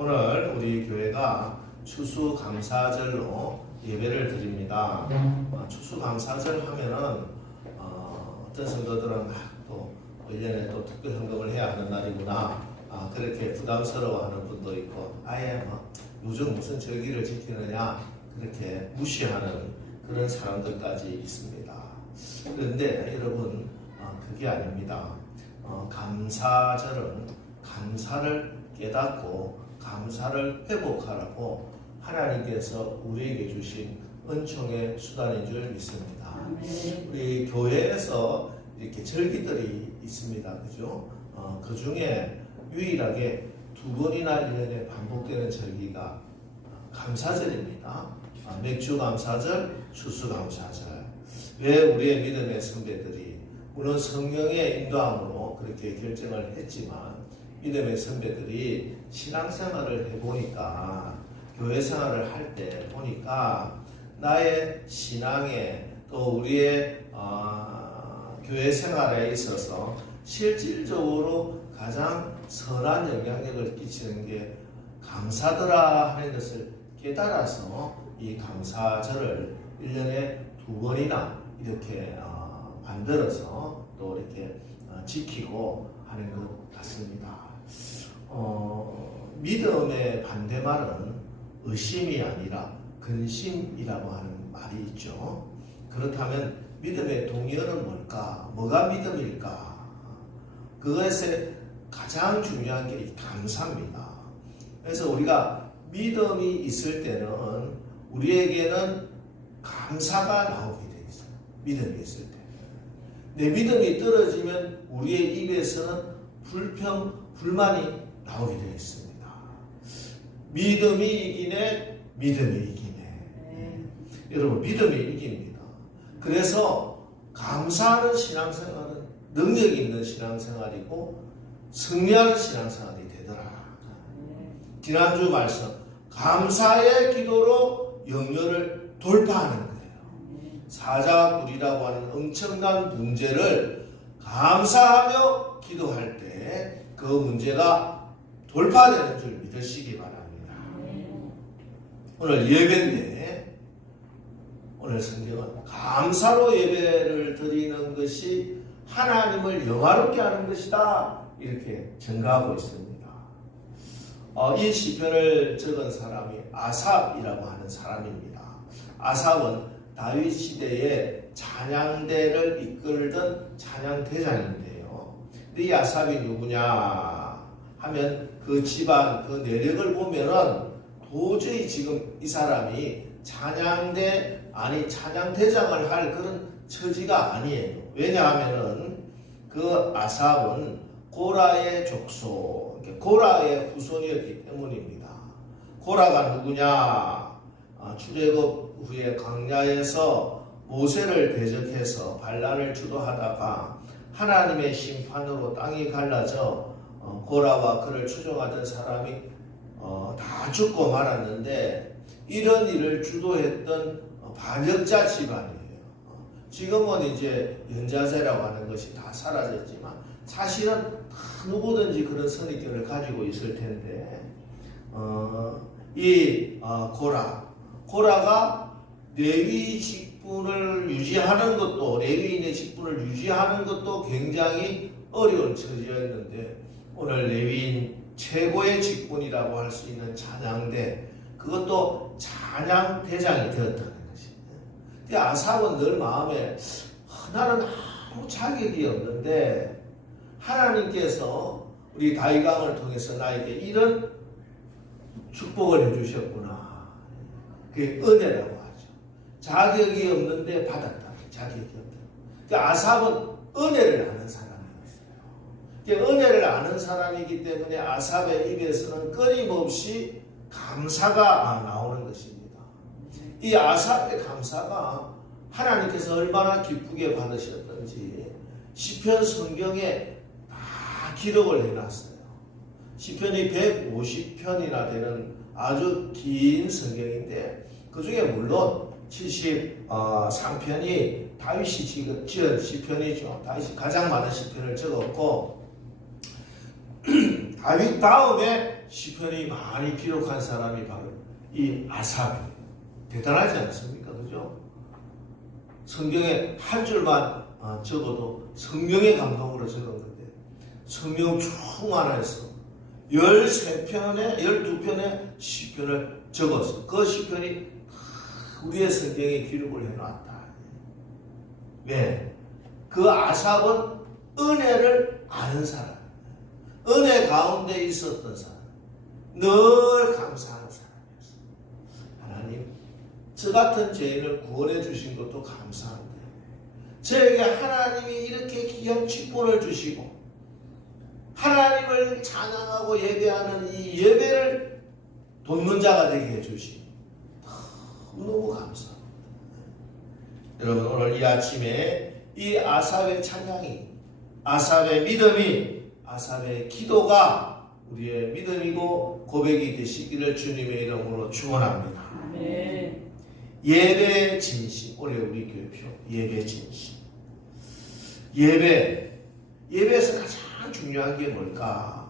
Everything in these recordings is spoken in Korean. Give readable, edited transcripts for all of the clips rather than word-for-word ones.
오늘 우리 교회가 추수감사절로 예배를 드립니다. 추수감사절 하면은 어떤 성도들은 또 1년에 또 특별 헌금을 해야 하는 날이구나 그렇게 부담스러워하는 분도 있고 아예 요즘 무슨 절기를 지키느냐 그렇게 무시하는 그런 사람들까지 있습니다. 그런데 여러분 그게 아닙니다. 감사절은 감사를 깨닫고 감사를 회복하라고 하나님께서 우리에게 주신 은총의 수단인 줄 믿습니다. 우리 교회에서 이렇게 절기들이 있습니다. 그죠? 그 중에 유일하게 2번이나 1년에 반복되는 절기가 감사절입니다. 맥주감사절, 추수감사절. 왜 우리의 믿음의 선배들이 물론 성령의 인도함으로 그렇게 결정을 했지만 믿음의 선배들이 신앙생활을 해보니까 교회 생활을 할 때 보니까 나의 신앙에 또 우리의 교회 생활에 있어서 실질적으로 가장 선한 영향력을 끼치는 게 감사더라 하는 것을 깨달아서 이 감사절을 1년에 2번이나 이렇게 만들어서 또 이렇게 지키고 하는 것 같습니다. 믿음의 반대말은 의심이 아니라 근심이라고 하는 말이 있죠. 그렇다면 믿음의 동의어는 뭘까? 뭐가 믿음일까? 그것에 가장 중요한 게 감사입니다. 그래서 우리가 믿음이 있을 때는 우리에게는 감사가 나오게 돼 있어요. 믿음이 있을 때. 내 믿음이 떨어지면 우리의 입에서는 불평, 불만이 나오게 되어 있습니다. 믿음이 이기네, 믿음이 이기네. 여러분, 믿음이 이깁니다. 그래서 감사하는 신앙생활은 능력 있는 신앙생활이고 승리하는 신앙생활이 되더라. 지난주 말씀, 감사의 기도로 영역을 돌파하는 거예요. 사자굴이라고 하는 엄청난 문제를 감사하며 기도할 때 그 문제가 돌파되는 줄 믿으시기 바랍니다. 오늘 예배인데 오늘 성경은 감사로 예배를 드리는 것이 하나님을 영화롭게 하는 것이다 이렇게 증가하고 있습니다. 이 시편을 적은 사람이 아삽이라고 하는 사람입니다. 아삽은 다윗 시대에 찬양대를 이끌던 찬양대장인데요. 이 아삽이 누구냐 하면 그 집안 그 내력을 보면은 도저히 지금 이 사람이 찬양대 아니 찬양대장을 할 그런 처지가 아니에요. 왜냐하면은 그 아삽은 고라의 족속, 고라의 후손이었기 때문입니다. 고라가 누구냐? 출애굽 후에 광야에서 모세를 대적해서 반란을 주도하다가 하나님의 심판으로 땅이 갈라져 고라와 그를 추종하던 사람이 다 죽고 말았는데 이런 일을 주도했던 반역자 집안이에요. 지금은 이제 연자제라고 하는 것이 다 사라졌지만 사실은 누구든지 그런 선입견을 가지고 있을 텐데 고라가 레위 직분을 유지하는 것도 레위인의 직분을 유지하는 것도 굉장히 어려운 처지였는데 오늘 레위인 최고의 직분이라고 할 수 있는 찬양대 그것도 찬양대장이 되었다는 것이에요. 아삽은 늘 마음에 나는 아무 자격이 없는데 하나님께서 우리 다윗왕을 통해서 나에게 이런 축복을 해주셨구나. 그게 은혜라고 하죠. 자격이 없는데 받았다. 자격이 없다. 그러니까 아삽은 은혜를 아는 사람이었어요. 그러니까 은혜를 아는 사람이기 때문에 아삽의 입에서는 끊임없이 감사가 나오는 것입니다. 이 아삽의 감사가 하나님께서 얼마나 기쁘게 받으셨던지 시편 성경에 다 기록을 해놨어요. 시편이 150편이나 되는 아주 긴 성경인데 그 중에 물론 73편이 다윗이 지은 시편이죠. 다윗이 가장 많은 시편을 적었고 다윗 다음에 시편이 많이 기록한 사람이 바로 이 아삽이에요. 대단하지 않습니까? 그죠? 성경에 한 줄만 적어도 성령의 감동으로 적은 건데 성령 충만해서 13편에 12편의 시편을 적었어. 그 시편이 우리의 성경에 기록을 해놨다. 왜? 그 아삽은 은혜를 아는 사람, 은혜 가운데 있었던 사람, 늘 감사하는 사람이었어. 하나님, 저 같은 죄인을 구원해 주신 것도 감사한데 저에게 하나님이 이렇게 귀한 축복을 주시고 하나님을 찬양하고 예배하는 이 예배를 돕는 자가 되게 해주시니 너무 감사합니다. 여러분, 오늘 이 아침에 이 아삽의 찬양이, 아삽의 믿음이, 아삽의 기도가 우리의 믿음이고 고백이 되시기를 주님의 이름으로 축원합니다. 네. 예배 진심, 올해 우리 교회표 예배 진심. 예배에서 가장 중요한 게 뭘까?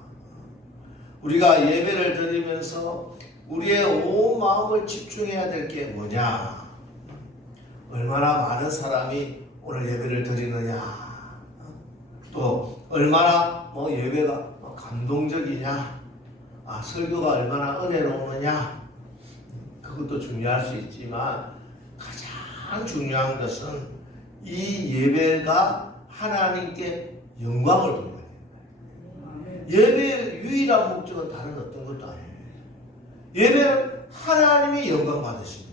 우리가 예배를 드리면서 우리의 온 마음을 집중해야 될 게 뭐냐? 얼마나 많은 사람이 오늘 예배를 드리느냐? 또 얼마나 예배가 감동적이냐? 설교가 얼마나 은혜로우느냐? 그것도 중요할 수 있지만 가장 중요한 것은 이 예배가 하나님께 영광을 돌려야 된다. 예배의 유일한 목적은 다른 어떤 것도 아니에요. 예배는 하나님이 영광 받으십니다.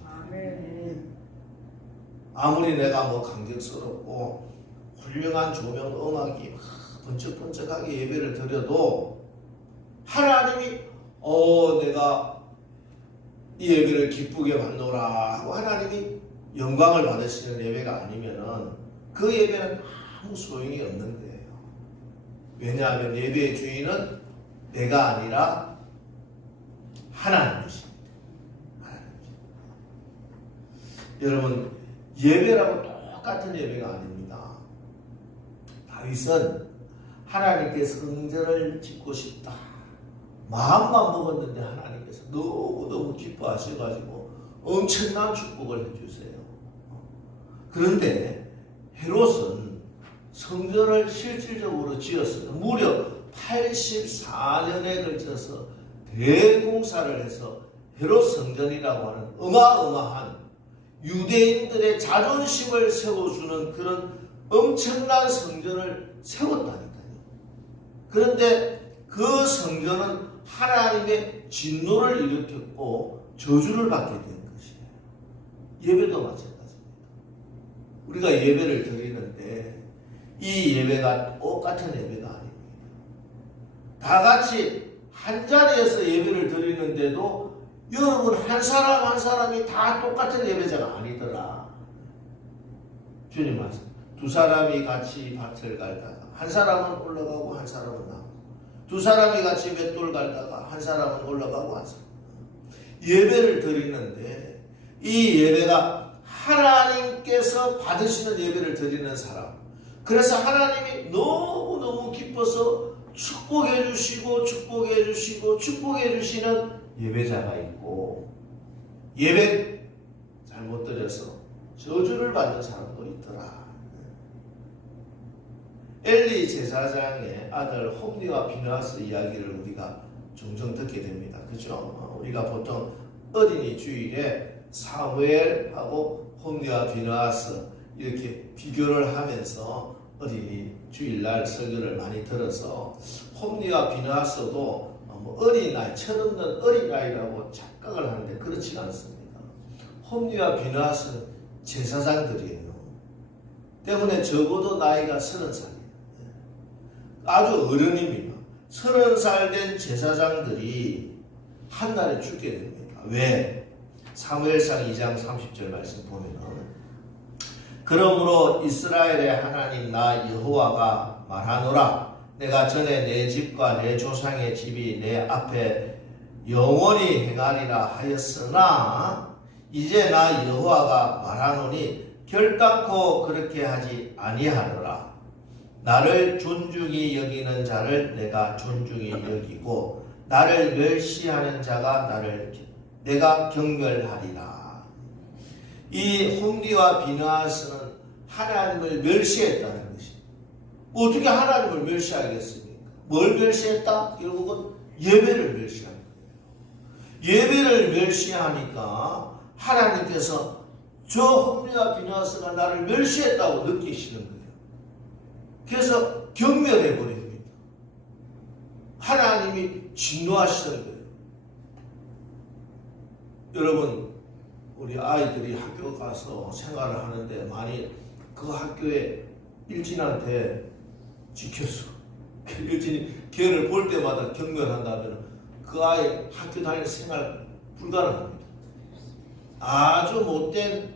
아무리 내가 감격스럽고 훌륭한 조명, 음악이 막 번쩍번쩍하게 예배를 드려도 하나님이 내가 이 예배를 기쁘게 받노라 하고 하나님이 영광을 받으시는 예배가 아니면은 그 예배는 아무 소용이 없는 거예요. 왜냐하면 예배의 주인은 내가 아니라 하나님이십니다. 여러분, 예배라고 똑같은 예배가 아닙니다. 다윗은 하나님께 성전을 짓고 싶다. 마음만 먹었는데 하나님께서 너무너무 기뻐하셔가지고 엄청난 축복을 해주세요. 그런데 헤롯은 성전을 실질적으로 지었어요. 무려 84년에 걸쳐서 대공사를 해서 헤롯 성전이라고 하는 어마어마한 유대인들의 자존심을 세워주는 그런 엄청난 성전을 세웠다니까요. 그런데 그 성전은 하나님의 진노를 일으켰고 저주를 받게 된 것이에요. 예배도 마찬가지입니다. 우리가 예배를 드리는데 이 예배가 똑같은 예배가 아닙니다. 다 같이 한 자리에서 예배를 드리는데도 여러분 한 사람 한 사람이 다 똑같은 예배자가 아니더라. 주님 말씀. 두 사람이 같이 밭을 갈다가 한 사람은 올라가고 한 사람은 나오고, 두 사람이 같이 맷돌 갈다가 한 사람은 올라가고 한 사람은 예배를 드리는데 이 예배가 하나님께서 받으시는 예배를 드리는 사람, 그래서 하나님이 너무너무 기뻐서 축복해 주시고 축복해 주시고 축복해 주시는 예배자가 있고, 예배 잘못 드려서 저주를 받는 사람도 있더라. 엘리 제사장의 아들 홈리와 비느하스 이야기를 우리가 종종 듣게 됩니다. 그죠? 우리가 보통 어린이 주일에 사무엘하고 홈리와 비느하스 이렇게 비교를 하면서 어린이 주일날 설교를 많이 들어서 홈리와 비느하스도 어린아이, 철없는 어린아이라고 착각을 하는데 그렇지 않습니다. 홈리와 비느하스는 제사장들이에요. 때문에 적어도 나이가 30살이에요. 아주 어른입니다. 30살 된 제사장들이 한날에 죽게 됩니다. 왜? 사무엘상 2장 30절 말씀 보면은, 그러므로 이스라엘의 하나님 나 여호와가 말하노라. 내가 전에 내 집과 내 조상의 집이 내 앞에 영원히 행하리라 하였으나 이제 나 여호와가 말하노니 결단코 그렇게 하지 아니하노라. 나를 존중히 여기는 자를 내가 존중히 여기고 나를 멸시하는 자가 내가 경멸하리라. 이 홈리와 비느하스는 하나님을 멸시했다는 것입니다. 어떻게 하나님을 멸시하겠습니까? 뭘 멸시했다? 결국은 예배를 멸시한 거예요. 예배를 멸시하니까 하나님께서 저 홈리와 비느하스가 나를 멸시했다고 느끼시는 거예요. 그래서 경멸해 버립니다. 하나님이 진노하시는 거예요. 여러분, 우리 아이들이 학교 가서 생활을 하는데 만일 그 학교에 일진한테 지켰어. 일진이 걔를 볼 때마다 경멸한다면 그 아이 학교 다닐 생활 불가능합니다. 아주 못된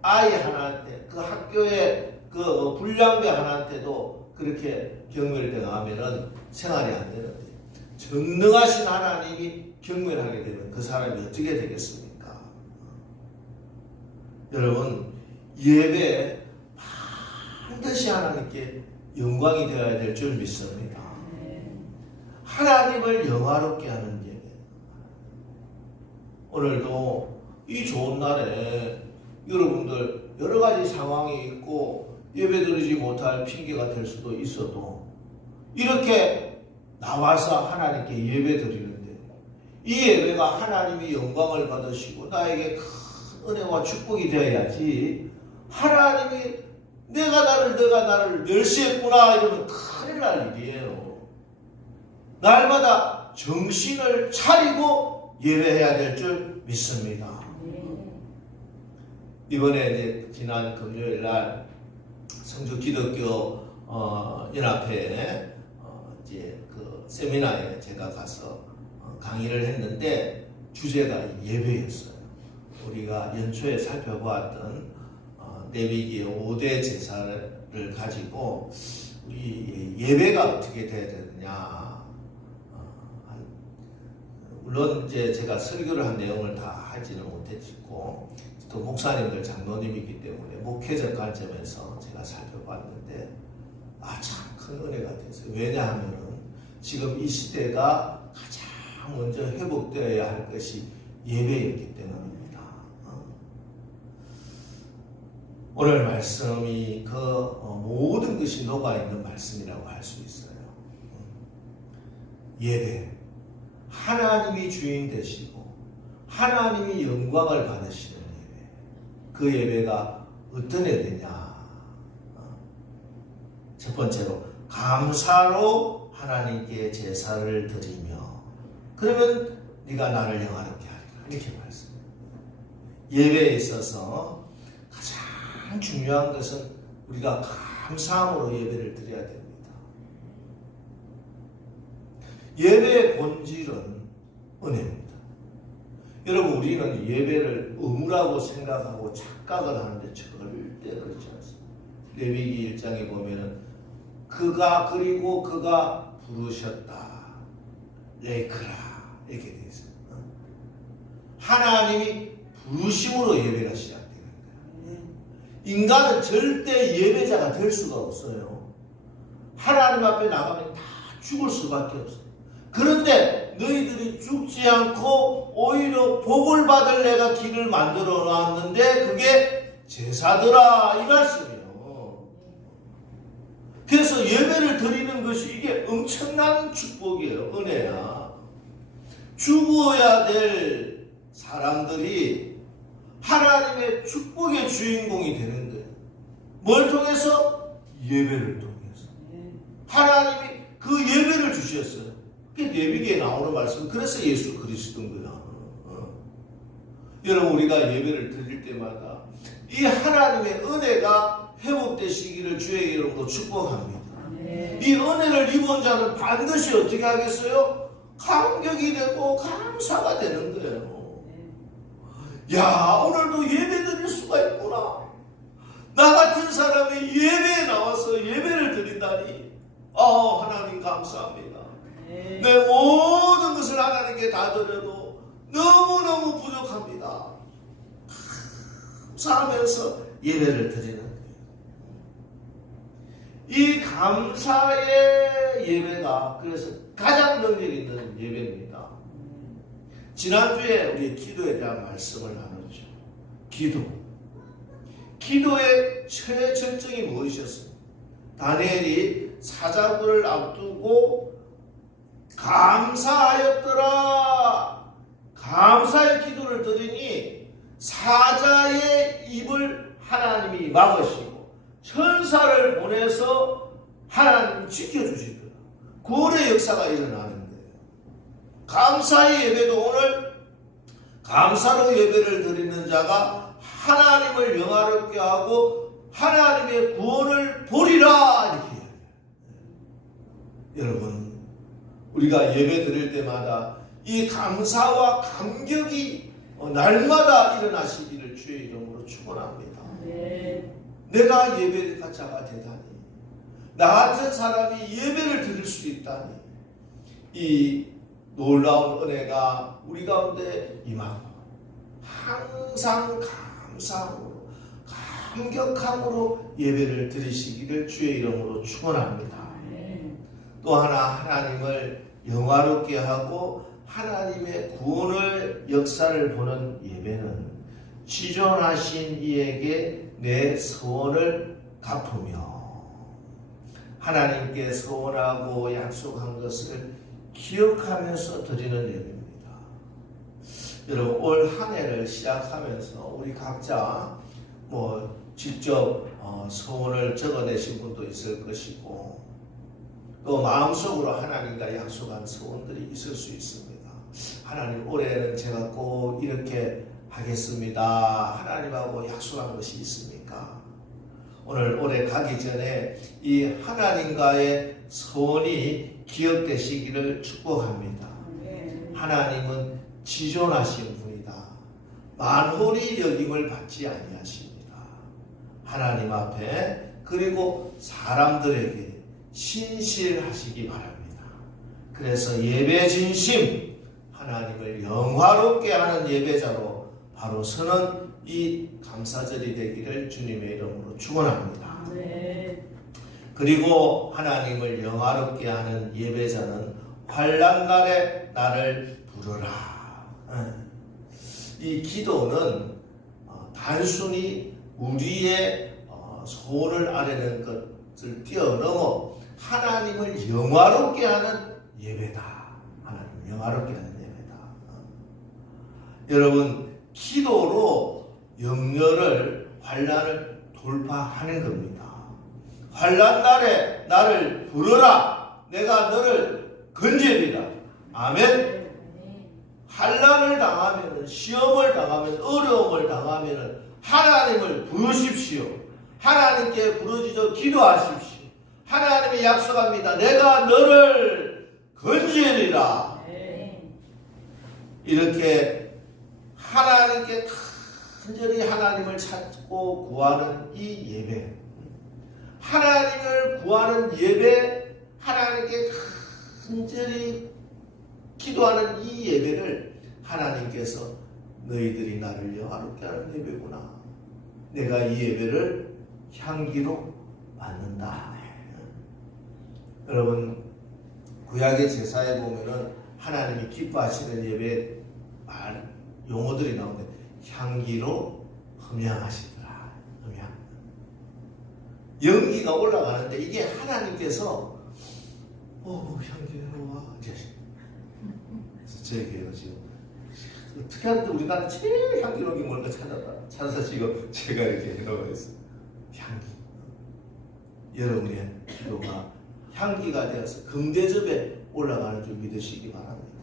아이 하나한테, 그 학교의 그 불량배 하나한테도 그렇게 경멸당하면은 생활이 안 되는데, 전능하신 하나님이 경멸하게 되면 그 사람이 어떻게 되겠습니까? 여러분, 예배 반드시 하나님께 영광이 되어야 될 줄 믿습니다. 하나님을 영화롭게 하는 예배. 오늘도 이 좋은 날에 여러분들 여러 가지 상황이 있고 예배드리지 못할 핑계가 될 수도 있어도 이렇게 나와서 하나님께 예배드리는데, 이 예배가 하나님이 영광을 받으시고 나에게 큰 은혜와 축복이 되어야지, 하나님이 내가 나를 멸시했구나 이러면 큰일 날 일이에요. 날마다 정신을 차리고 예배해야 될 줄 믿습니다. 이번에 이제 지난 금요일 날 성주 기독교 연합회에 이제 그 세미나에 제가 가서 강의를 했는데 주제가 예배였어요. 우리가 연초에 살펴보았던 레위기의 5대 제사를 가지고 우리 예배가 어떻게 돼야 되느냐. 물론 이제 제가 설교를 한 내용을 다 하지는 못했고 또 목사님들 장로님이기 때문에 목회적 관점에서 제가 살펴봤는데 참 큰 은혜가 됐어요. 왜냐하면 지금 이 시대가 가장 먼저 회복되어야 할 것이 예배였기 때문입니다. 오늘 말씀이 그 모든 것이 녹아있는 말씀이라고 할 수 있어요. 예배, 하나님이 주인 되시고 하나님이 영광을 받으시는 예배. 그 예배가 어떤 예배냐? 첫 번째로 감사로 하나님께 제사를 드리며, 그러면 네가 나를 영화롭게 하리라, 이렇게 말씀해요. 예배에 있어서 가장 중요한 것은 우리가 감사함으로 예배를 드려야 됩니다. 예배의 본질은 은혜입니다. 여러분, 우리는 예배를 의무라고 생각하고 착각을 하는데 절대 그렇지 않습니다. 레위기 1장에 보면은 그리고 그가 부르셨다, 레크라, 이렇게 되어 있어요. 하나님이 부르심으로 예배가 시작되는 거예요. 인간은 절대 예배자가 될 수가 없어요. 하나님 앞에 나가면 다 죽을 수밖에 없어요. 그런데 너희들이 죽지 않고 오히려 복을 받을 내가 길을 만들어 놨는데 그게 제사더라, 이 말씀이에요. 그래서 예배를 드리는 것이 이게 엄청난 축복이에요. 은혜야. 죽어야 될 사람들이 하나님의 축복의 주인공이 되는 거예요. 뭘 통해서? 예배를 통해서. 하나님이 그 예배를 주셨어요. 그게 레위기에 나오는 말씀. 그래서 예수 그리스도인 거야. 여러분, 우리가 예배를 드릴 때마다 이 하나님의 은혜가 회복되시기를 주의 이름으로 축복합니다. 이 은혜를 입은 자는 반드시 어떻게 하겠어요? 감격이 되고 감사가 되는 거예요. 야, 오늘도 예배 드릴 수가 있구나. 나 같은 사람이 예배에 나와서 예배를 드린다니, 하나님 감사합니다. 내 모든 것을 하나님께 다 드려도 너무너무 부족합니다. 감사하면서 예배를 드리는 거예요. 이 감사의 예배가 그래서 가장 능력 있는 예배입니다. 지난주에 우리 기도에 대한 말씀을 나눴죠. 기도의 최절정이 무엇이었습니까? 다니엘이 사자굴을 앞두고 감사하였더라. 감사의 기도를 드리니 사자의 입을 하나님이 막으시고 천사를 보내서 하나님이 지켜주시더라. 구원의 역사가 일어나는 거예요. 감사의 예배도 오늘 감사로 예배를 드리는 자가 하나님을 영화롭게 하고 하나님의 구원을 보리라 이렇게 이야기해요. 여러분, 우리가 예배 드릴 때마다 이 감사와 감격이 날마다 일어나시기를 주의 이름으로 축원합니다. 내가 예배자가 되다니, 나 같은 사람이 예배를 드릴 수 있다니, 이 놀라운 은혜가 우리 가운데 임하고 항상 감사함으로 감격함으로 예배를 드리시기를 주의 이름으로 축원합니다. 또 하나님을 영화롭게 하고 하나님의 구원의 역사를 보는 예배는 지존하신 이에게 내 소원을 갚으며 하나님께 소원하고 약속한 것을 기억하면서 드리는 예배입니다. 여러분, 올 한 해를 시작하면서 우리 각자 직접 소원을 적어내신 분도 있을 것이고 또 마음속으로 하나님과 약속한 소원들이 있을 수 있습니다. 하나님, 올해는 제가 꼭 이렇게 하겠습니다. 하나님하고 약속한 것이 있습니까? 오늘 올해 가기 전에 이 하나님과의 소원이 기억되시기를 축복합니다. 하나님은 지존하신 분이다. 만홀히 여김을 받지 아니하십니다. 하나님 앞에 그리고 사람들에게 신실하시기 바랍니다. 그래서 예배 진심, 하나님을 영화롭게 하는 예배자로 바로 서는 이 감사절이 되기를 주님의 이름으로 축원합니다. 그리고 하나님을 영화롭게 하는 예배자는 환난날에 나를 부르라. 이 기도는 단순히 우리의 소원을 아뢰는 것을 뛰어넘어 하나님을 영화롭게 하는 예배다. 하나님을 영화롭게 하는 예배다. 여러분, 기도로 염려를, 환난을 돌파하는 겁니다. 환난날에 나를 부르라. 내가 너를 건지리라. 아멘. 환난을 당하면, 시험을 당하면, 어려움을 당하면 하나님을 부르십시오. 하나님께 부르짖어 기도하십시오. 하나님이 약속합니다. 내가 너를 건지리라. 이렇게 하나님께 간절히 하나님을 찾고 구하는 이 예배, 하나님을 구하는 예배, 하나님께 간절히 기도하는 이 예배를 하나님께서 너희들이 나를 영화롭게 하는 예배구나. 내가 이 예배를 향기로 받는다. 여러분, 구약의 제사에 보면은 하나님이 기뻐하시는 예배 용어들이 나오는데 향기로 흠향하시더라. 흠향. 연기가 올라가는데 이게 하나님께서 향기로워. 그래서 저에게요 지금 어떻게 하는데 우리나라 제일 향기로운 게 뭘까 찾아서 지금 제가 이렇게 해놓은 있어요. 향기. 여러분의 기도가 향기가 되어서 금대접에 올라가는 줄 믿으시기 바랍니다.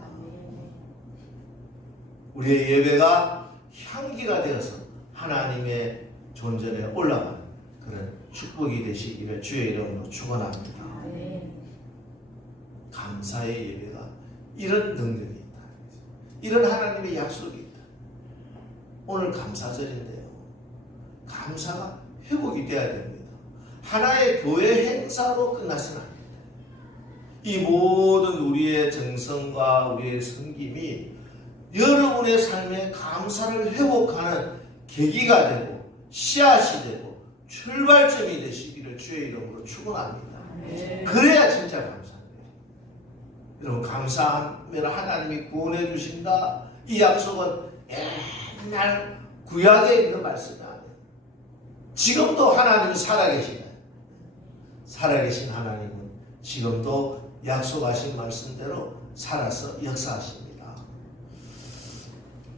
우리의 예배가 향기가 되어서 하나님의 존전에 올라가는 그런 축복이 되시기를 주의 이름으로 축원합니다. 감사의 예배가 이런 능력이 있다. 이런 하나님의 약속이 있다. 오늘 감사절인데요. 감사가 회복이 돼야 됩니다. 하나의 교회 행사로 끝나서는 안 됩니다. 이 모든 우리의 정성과 우리의 섬김이 여러분의 삶에 감사를 회복하는 계기가 되고 씨앗이 되고 출발점이 되시기를 주의 이름으로 축원합니다. 그래야 진짜 감사합니다. 여러분 감사하면 하나님이 구원해 주신다. 이 약속은 옛날 구약에 있는 말씀이 아니에요. 지금도 하나님이 살아계시네. 살아계신 하나님은 지금도 약속하신 말씀대로 살아서 역사하십니다.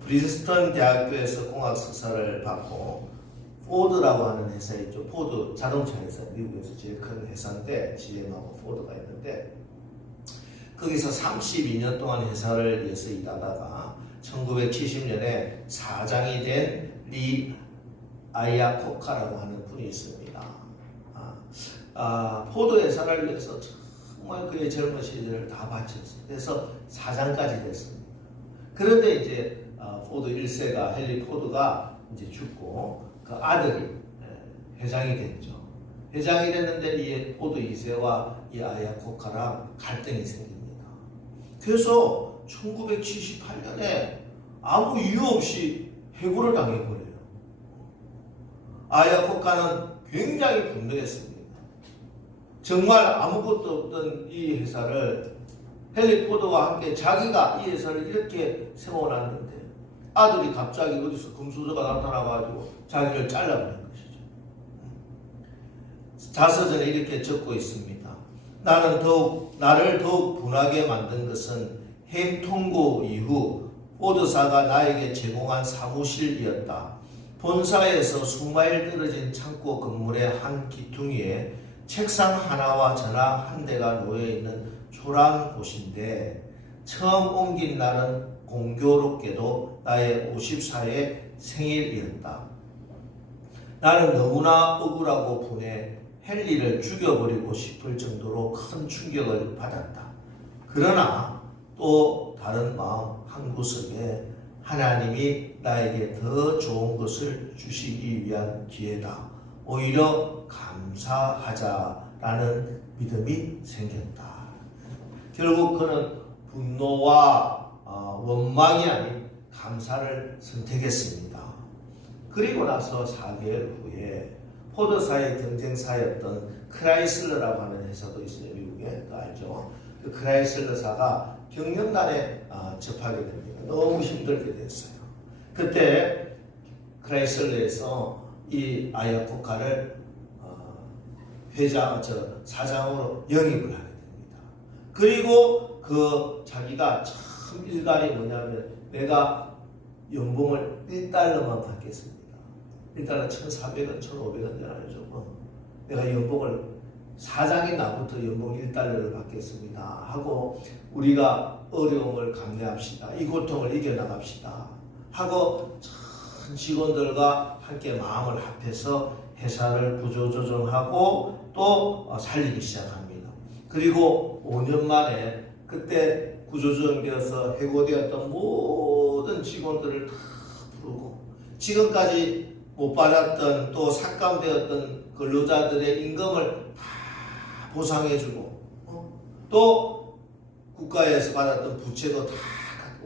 프린스턴 대학교에서 공학 석사를 받고 포드라고 하는 회사 있죠. 포드 자동차 회사, 미국에서 제일 큰 회사인데 GM하고 포드가 있는데 거기서 32년 동안 회사를 위해서 일하다가 1970년에 사장이 된 리 아이아코카라고 하는 분이 있습니다. 포드 회사를 위해서 정말 그의 젊은 시절을 다 바쳤어요. 그래서 사장까지 됐습니다. 그런데 이제 포드 1세가 헨리 포드가 이제 죽고 그 아들이 회장이 됐죠. 회장이 됐는데 이 포드 2세와 이 아이아코카랑 갈등이 생깁니다. 그래서 1978년에 아무 이유 없이 해고를 당해버려요. 아이아코카는 굉장히 분노했습니다. 정말 아무것도 없던 이 회사를 헨리 포드와 함께 자기가 이 회사를 이렇게 세워놨는데 아들이 갑자기 어디서 금수저가 나타나가지고 자기를 잘라버린 것이죠. 자서전에 이렇게 적고 있습니다. 나를 더욱 분하게 만든 것은 해임 통고 이후 포드사가 나에게 제공한 사무실이었다. 본사에서 수마일 떨어진 창고 건물의 한 기퉁이에 책상 하나와 전화 한 대가 놓여있는 초라한 곳인데 처음 옮긴 날은 공교롭게도 나의 54회 생일이었다. 나는 너무나 억울하고 분해 헨리를 죽여버리고 싶을 정도로 큰 충격을 받았다. 그러나 또 다른 마음 한구석에 하나님이 나에게 더 좋은 것을 주시기 위한 기회다. 오히려 감사하자라는 믿음이 생겼다. 결국 그는 분노와 원망이 아닌 감사를 선택했습니다. 그리고 나서 4개월 후에 포드사의 경쟁사였던 크라이슬러라고 하는 회사도 있어요. 미국에 알죠? 그 크라이슬러사가 경영난에 접하게 됩니다. 너무 힘들게 됐어요. 그때 크라이슬러에서 이 아이아코카를 사장으로 영입을 하게 됩니다. 그리고 자기가 참 일갈이 뭐냐면 내가 연봉을 1달러만 받겠습니다. 1달러 1,400원, 1,500원 되나요? 내가 연봉을 사장인 나부터 연봉 1달러를 받겠습니다 하고 우리가 어려움을 감내합시다. 이 고통을 이겨나갑시다 하고 전 직원들과 함께 마음을 합해서 회사를 구조조정하고 또 살리기 시작합니다. 그리고 5년 만에 그때 구조조정되어서 해고되었던 모든 직원들을 다 부르고 지금까지 못 받았던 또 삭감되었던 근로자들의 임금을 다 보상해주고 또 국가에서 받았던 부채도 다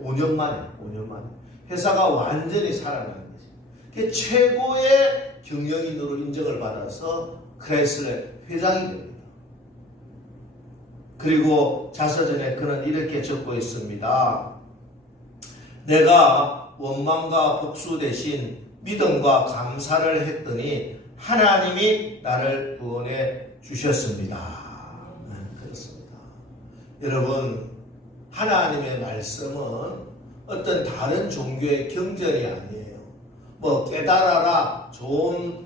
5년 만에 회사가 완전히 살아나는 거죠. 그게 최고의 경영인으로 인정을 받아서 크라이슬러 회장이 됩니다. 그리고 자서전에 그는 이렇게 적고 있습니다. 내가 원망과 복수 대신 믿음과 감사를 했더니 하나님이 나를 구원해 주셨습니다. 그렇습니다. 여러분, 하나님의 말씀은 어떤 다른 종교의 경전이 아니에요. 깨달아라, 좋은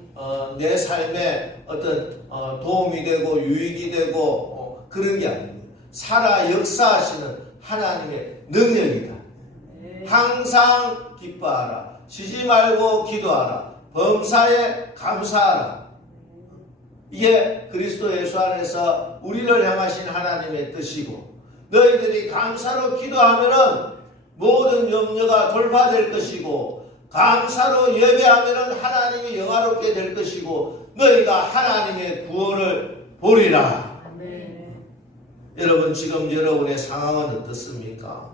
내 삶에 어떤 도움이 되고 유익이 되고 그런 게 아닙니다. 살아 역사하시는 하나님의 능력이다. 항상 기뻐하라. 쉬지 말고 기도하라. 범사에 감사하라. 이게 그리스도 예수 안에서 우리를 향하신 하나님의 뜻이고 너희들이 감사로 기도하면은 모든 염려가 돌파될 것이고 감사로 예배하면은 하나님이 영화롭게 될 것이고 너희가 하나님의 구원을 보리라. 여러분 지금 여러분의 상황은 어떻습니까?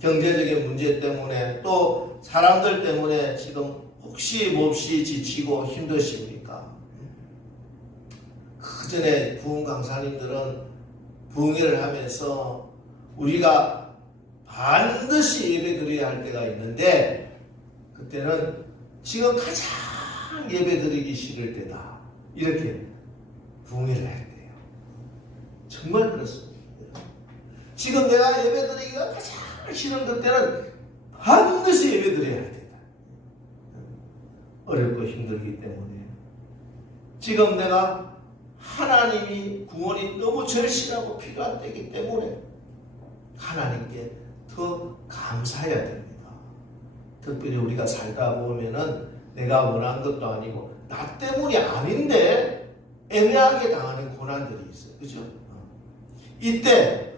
경제적인 문제 때문에 또 사람들 때문에 지금 혹시 몹시 지치고 힘드십니까? 그 전에 부흥 강사님들은 부흥회를 하면서 우리가 반드시 예배 드려야 할 때가 있는데 그때는 지금 가장 예배 드리기 싫을 때다. 이렇게 부흥회를 할 때예요. 정말 그렇습니다. 지금 내가 예배 드리기가 가장 싫은 그때는 반드시 예배 드려야 할 때다. 어렵고 힘들기 때문에 지금 내가 하나님이 구원이 너무 절실하고 필요한 때이기 때문에 하나님께 더 감사해야 됩니다. 특별히 우리가 살다 보면은 내가 원한 것도 아니고 나 때문이 아닌데 애매하게 당하는 고난들이 있어요. 그죠? 이때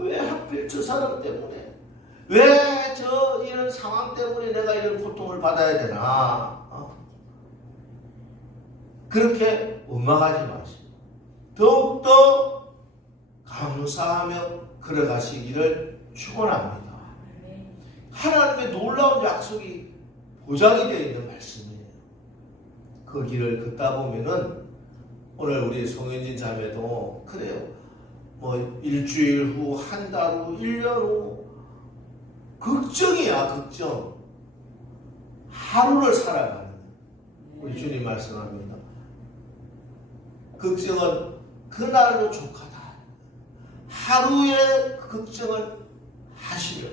왜 하필 저 사람 때문에 왜 저 이런 상황 때문에 내가 이런 고통을 받아야 되나 그렇게 원망하지 마시고 더욱더 감사하며 걸어가시기를 축원합니다. 하나님의 놀라운 약속이 보장이 되어 있는 말씀이에요. 그 길을 걷다 보면은 오늘 우리 송현진 자매도 그래요. 뭐 일주일 후, 한 달 후, 1년 후 걱정이야. 걱정. 하루를 살아가는 우리 주님 말씀합니다. 걱정은 그날로 족하다. 하루의 걱정을 하시려.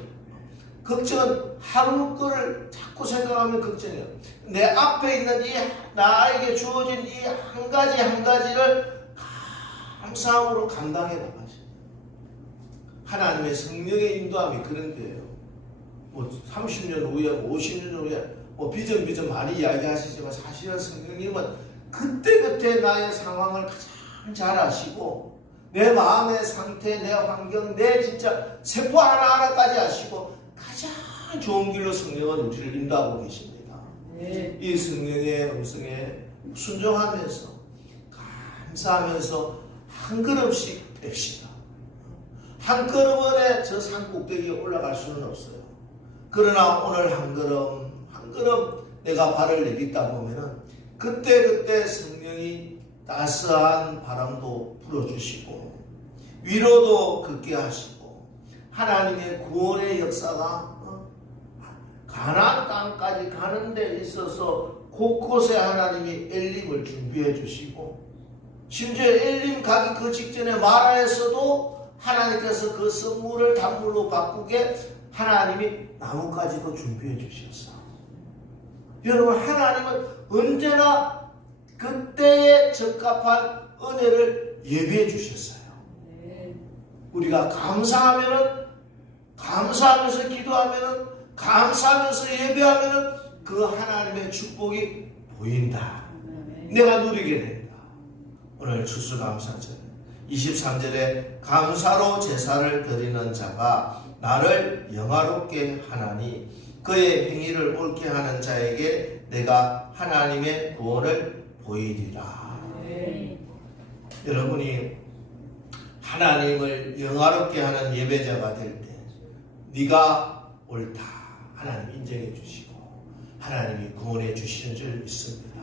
걱정은 하루 거를 자꾸 생각하면 걱정이에요. 내 앞에 있는 이 나에게 주어진 이 한 가지 한 가지를 감사함으로 감당해 나가시죠. 하나님의 성령의 인도함이 그런 거예요. 뭐 30년 후에 50년 후에 비전 많이 이야기하시지만 사실은 성령님은 그때 나의 상황을 가장 잘 아시고 내 마음의 상태, 내 환경, 내 진짜 세포 하나하나까지 아시고 가장 좋은 길로 성령은 우리를 인도하고 계십니다. 네. 이 성령의 음성에 순종하면서 감사하면서 한 걸음씩 뺍시다. 한 걸음에 저 산 꼭대기에 올라갈 수는 없어요. 그러나 오늘 한 걸음 내가 발을 내딛다 보면은 그때 성령이 따스한 바람도 불어주시고 위로도 걷게 하시고 하나님의 구원의 역사가 가나안 땅까지 가는 데 있어서 곳곳에 하나님이 엘림을 준비해 주시고 심지어 엘림 가기 그 직전에 마라에서도 하나님께서 그 선물을 단물로 바꾸게 하나님이 나무까지도 준비해 주셨어. 여러분 하나님은 언제나 그때에 적합한 은혜를 예비해 주셨어요. 우리가 감사하면서 기도하면은 감사하면서 예배하면은 그 하나님의 축복이 보인다. 내가 누리게 된다. 오늘 추수감사절 23절에 감사로 제사를 드리는 자가 나를 영화롭게 하나니 그의 행위를 옳게 하는 자에게 내가 하나님의 구원을 보이리라. 여러분이 하나님을 영화롭게 하는 예배자가 될 때 네가 옳다 하나님 인정해 주시고 하나님이 구원해 주시는 줄 믿습니다.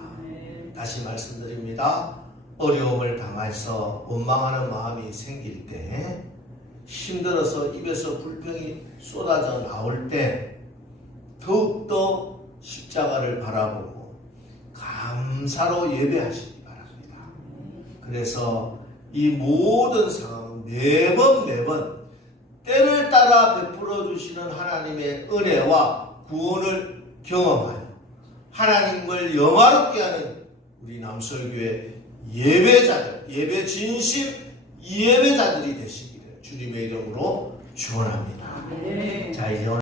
다시 말씀드립니다. 어려움을 당해서 원망하는 마음이 생길 때 힘들어서 입에서 불평이 쏟아져 나올 때 더욱더 십자가를 바라보고 감사로 예배하시기 바랍니다. 그래서 이 모든 상황은 매번 때를 따라 베풀어 주시는 하나님의 은혜와 구원을 경험하여 하나님을 영화롭게 하는 우리 남설교회 예배자들, 예배 진심 예배자들이 되시기를 주님의 이름으로 축원합니다. 자, 이제